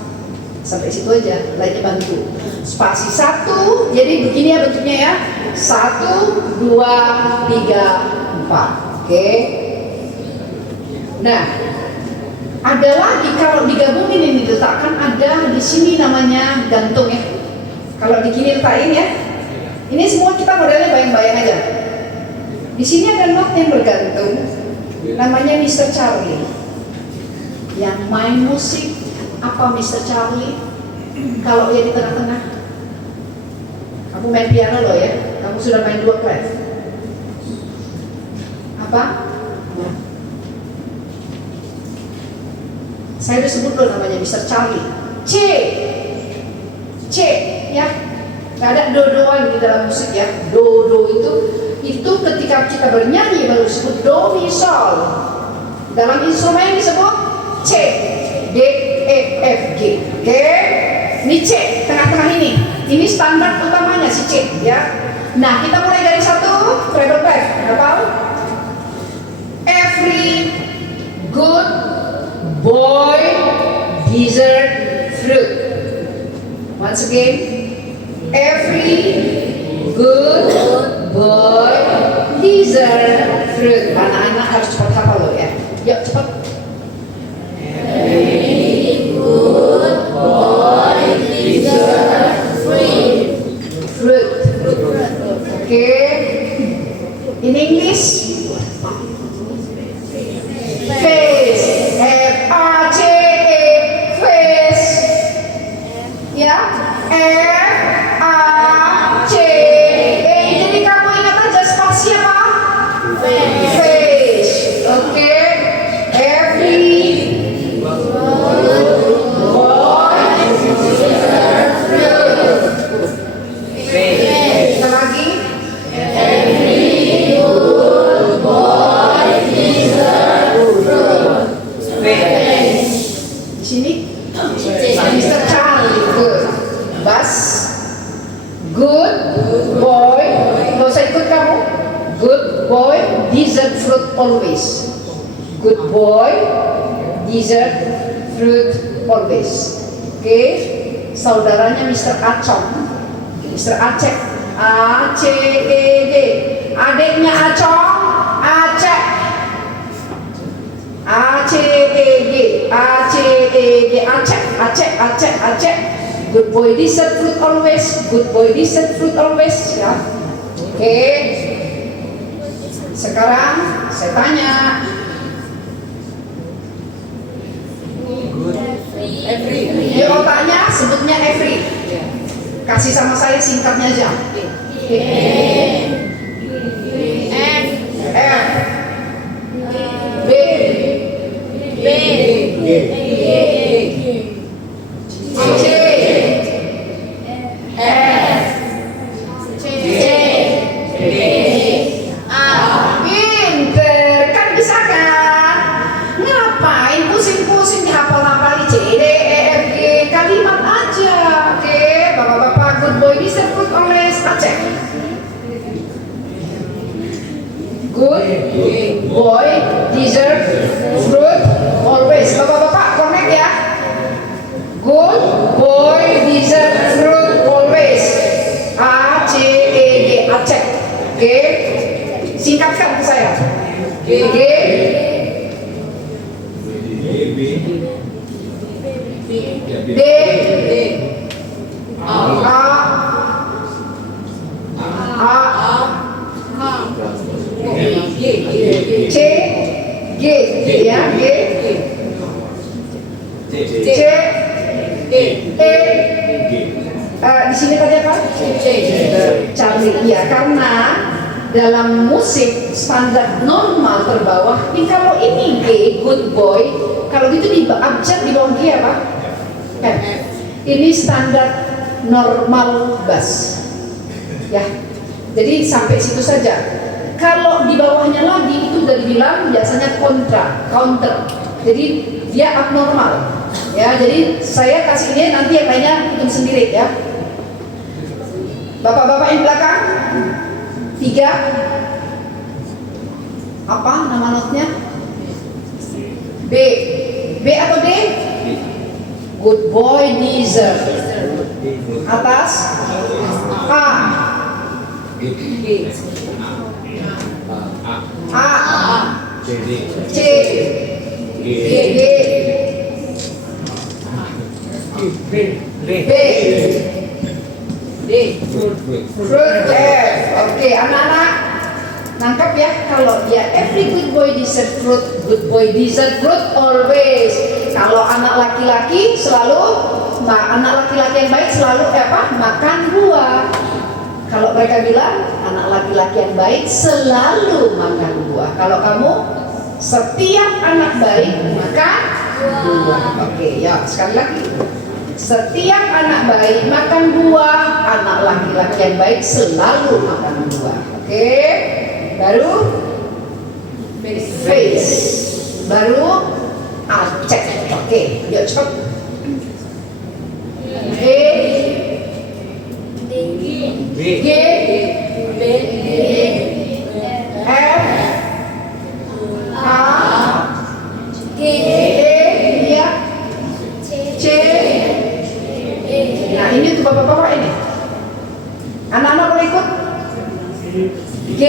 Sampai situ aja, lainnya bantu. Spasi 1, jadi begini ya bentuknya ya. 1, 2, 3, 4. Oke. Nah, ada lagi kalau digabungin ini diletakkan, ada di sini namanya gantung ya. Kalau di gini letakin ya. Ini semua kita modelnya bayang-bayang aja. Di sini ada not yang bergantung. Namanya Mr. Charlie. Yang main musik apa Mr. Charlie? Kalau dia di tengah-tengah. Kamu main piano loh ya. Kamu sudah main 2 clef. Apa? Saya udah sebut loh namanya Mr. Charlie. C ya. Gak ada do-doan di dalam musik ya. Do itu ketika kita bernyanyi baru disebut do mi sol. Dalam instrumen disebut C, D, E, F, G. Oke. Ini C, tengah-tengah ini. Ini standar utamanya si C ya. Nah, kita mulai dari 1 treble clef. Apa? Every good boy deserves fruit. Once again, every good boy dessert fruit. Anak-anak harus cepat hafal loh ya. Yuk cepat. Fruit. Oke. In English, face. F-A-C-E, face. Ya, F-A-C-E. Jadi kamu ingat aja spasi apa? Face. Oke. Every kita lagi. Di sini Mr. Charlie, good. Bas, good boy. Gak usah ikut kamu. Good boy, dessert fruit always. Good boy, dessert fruit always. Oke, saudaranya Mr. Acong, Mr. Aceh, A-C-E-D. Adiknya Acong, Aceh. A-C-E-G, A-C-E-G, Aceh, Aceh, Aceh, Aceh. Good boy dessert fruit always, good boy dessert fruit always ya. Oke. Sekarang saya tanya. Di otaknya sebutnya every. Kasih sama saya singkatnya aja. F B C pinter kan, bisa kan? Ngapain pusing-pusing dihafal-hafal C D E F G, kalimat aja. Oke, bapak-bapak, good boy dessert fruit always Aceh. Good boy dessert fruit always. Bapak-bapak connect ya. Good boy dessert fruit always. A C E G, Aceh. Oke. Singkatkan ke saya. G D A C G ya, G C di sini tadi apa? Charlie ya, karena dalam musik standar normal terbawah ini, kalau ini G good boy, kalau gitu di abjad di bawah G apa? F. Ini standar normal bass ya, jadi sampai situ saja. Kalau di bawahnya lagi itu udah dibilang biasanya counter, jadi dia abnormal ya. Jadi saya kasih ini, nanti yang lainnya hitung sendiri ya. Bapak-bapak yang belakang 3 apa nama notnya? B atau D? Good boy dessert. Atas A C G B D fruit F. Oke, anak-anak nangkap ya, kalau dia every good boy dessert fruit, good boy dessert fruit always. Kalau anak laki-laki selalu, anak laki-laki yang baik selalu makan buah. Kalau mereka bilang anak laki-laki yang baik selalu makan buah. Kalau kamu, setiap anak baik makan buah. Oke, ya sekali lagi. Setiap anak baik makan buah, anak laki-laki yang baik selalu makan buah. Oke, baru face, baru Aceh. Oke, yuk cepat. G F A G ya C. Nah ini untuk bapak-bapak ini. Anak-anak boleh ikut. G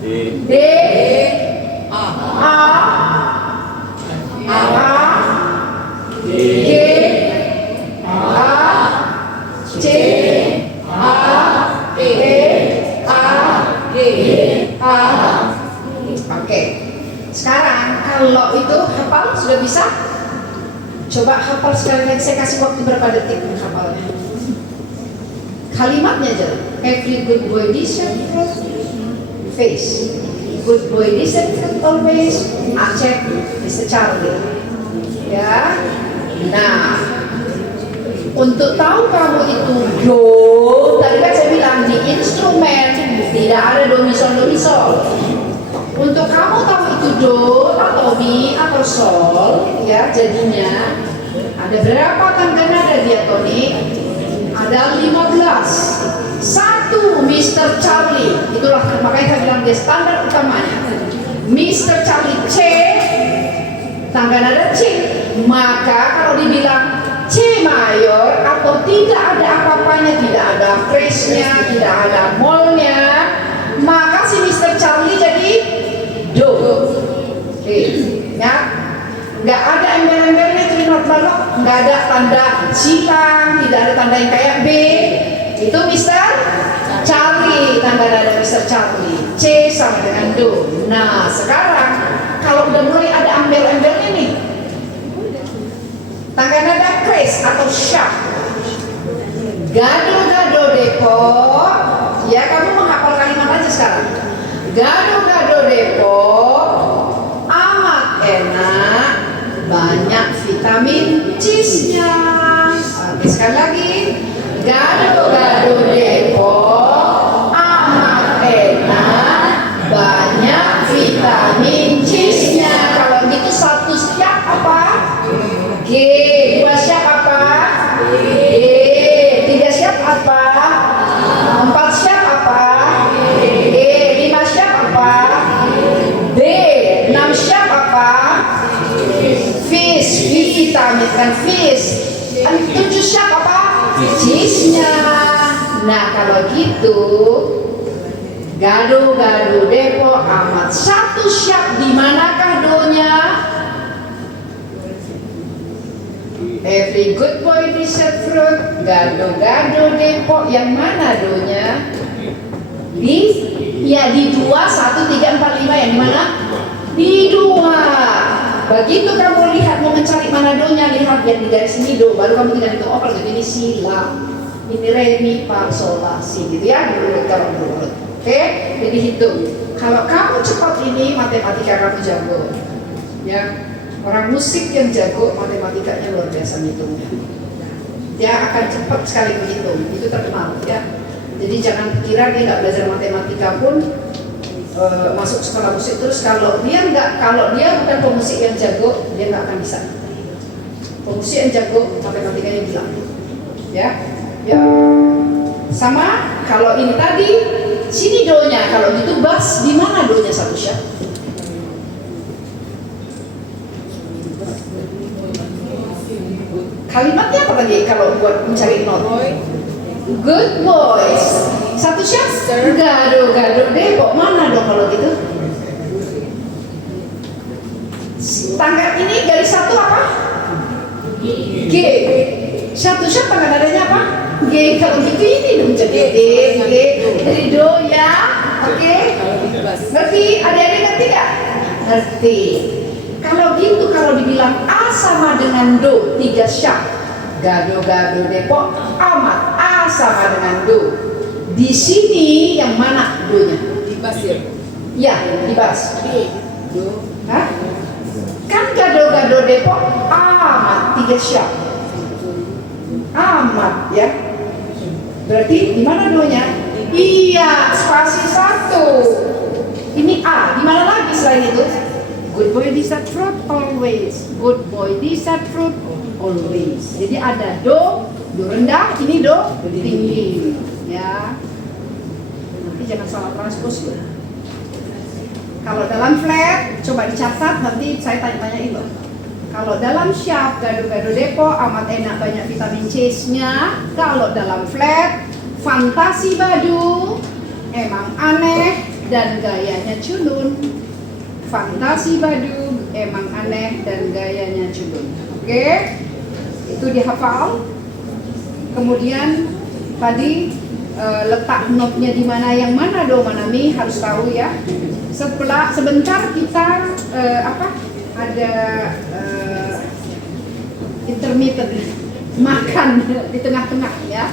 D, A, G, A, C, A, E, A, G, A. Oke. Sekarang kalau itu hafal sudah bisa? Coba hafal sekali lagi, saya kasih waktu berapa detik menghafalnya. Kalimatnya aja. Every good boy deserves face. Good boy deserves always. Acep, Mr. Charlie. Ya. Nah, untuk tahu kamu itu do, tadi kan saya bilang di instrumen tidak ada do mi sol. Untuk kamu tahu itu do atau mi atau sol, ya jadinya ada berapa tangga nada diatonik? Ada 15. Satu Mr. Charlie, itulah makanya saya bilang dia standar utamanya. Mr. Charlie C, tangga nada C. Maka kalau dibilang C mayor atau tidak ada apa-apanya, tidak ada phrase-nya, tidak ada mol-nya, maka si Mr. Charlie jadi do. Oke, ya. Nggak ada embel-embelnya itu not balok, nggak ada tanda silang, tidak ada tanda yang kayak B. Itu Mr. Charlie, tanda nada Mr. Charlie. C sama dengan do. Nah, sekarang kalau udah mulai ada embel-embelnya nih, tangga nada kres atau sharp. Gado-gado depo. Ya, kamu menghafal kalimat aja sekarang. Gado-gado depo amat enak, banyak vitamin C-nya. Sekali lagi, gado-gado depo amat enak, banyak vitamin C-nya. Kalau gitu satu siap apa? G. Dua siap apa? D. Tiga siap apa? Empat siap apa? E. Lima siap apa? B. Enam siap apa? Fish. Vitamin kan fish. Tujuh siap apa? Cheese-nya. Nah kalau gitu gado-gado depo amat. Satu siap di manakah do-nya? Every good boy deserves fruit. Gado-gado depo yang mana do-nya? Di 2, 1, 3, 4, 5 yang di mana? Di 2. Begitu kamu lihat mau mencari mana do-nya, lihat yang di garis ini do, baru kamu tinggal hitung. Oh kalau ini si la, ini re mi fa sol la si gitu ya, diurut kalau diurut. Oke, jadi hitung. Kalau kamu cepat ini matematika kamu jago, ya. Orang musik yang jago matematikanya luar biasa ngitungnya. Dia akan cepat sekali menghitung, itu terkenal ya. Jadi jangan kira dia nggak belajar matematika pun masuk sekolah musik terus kalau dia bukan pemusik yang jago, dia nggak akan bisa. Pemusik yang jago matematikanya gila, ya. Sama kalau ini tadi sini do-nya, kalau gitu bass di mana do-nya satu syah? Kalimatnya apa lagi kalau buat mencari not? Good boys. Satu syah? Gado-gado depo. Mana dong kalau gitu? Tangga ini garis satu apa? G. Satu syah tangga nadanya apa? G. Kalau gitu ini dong jadi D. Jadi do ya. Oke? Ngerti? Adik-adik ngerti gak? Ngerti. Kalau gitu, kalau dibilang A sama dengan do, 3 syah. Gado-gado depo amat. A sama dengan do. Di sini yang mana do-nya? Di bas ya? Ya, di bas. Do. Hah? Kan gado-gado depo amat 3 syah. Amat ya. Berarti di mana do-nya? Iya, spasi 1. Ini A. Di mana lagi selain itu? Good boy deserves fruit always. Good boy deserves fruit always. Jadi ada do rendah, ini do tinggi. Ya. Nanti jangan salah transpose ya. Kalau dalam flat, coba dicatat nanti saya tanya-tanyain loh. Kalau dalam sharp, gado-gado depo amat enak banyak vitamin C-nya. Kalau dalam flat, fantasi badu emang aneh dan gayanya culun. Fantasi Badug emang aneh dan gayanya culun. Oke, itu dihafal. Kemudian tadi letak notnya di mana, yang mana do Manami harus tahu ya. Sebentar kita ada intermittent makan di tengah-tengah ya.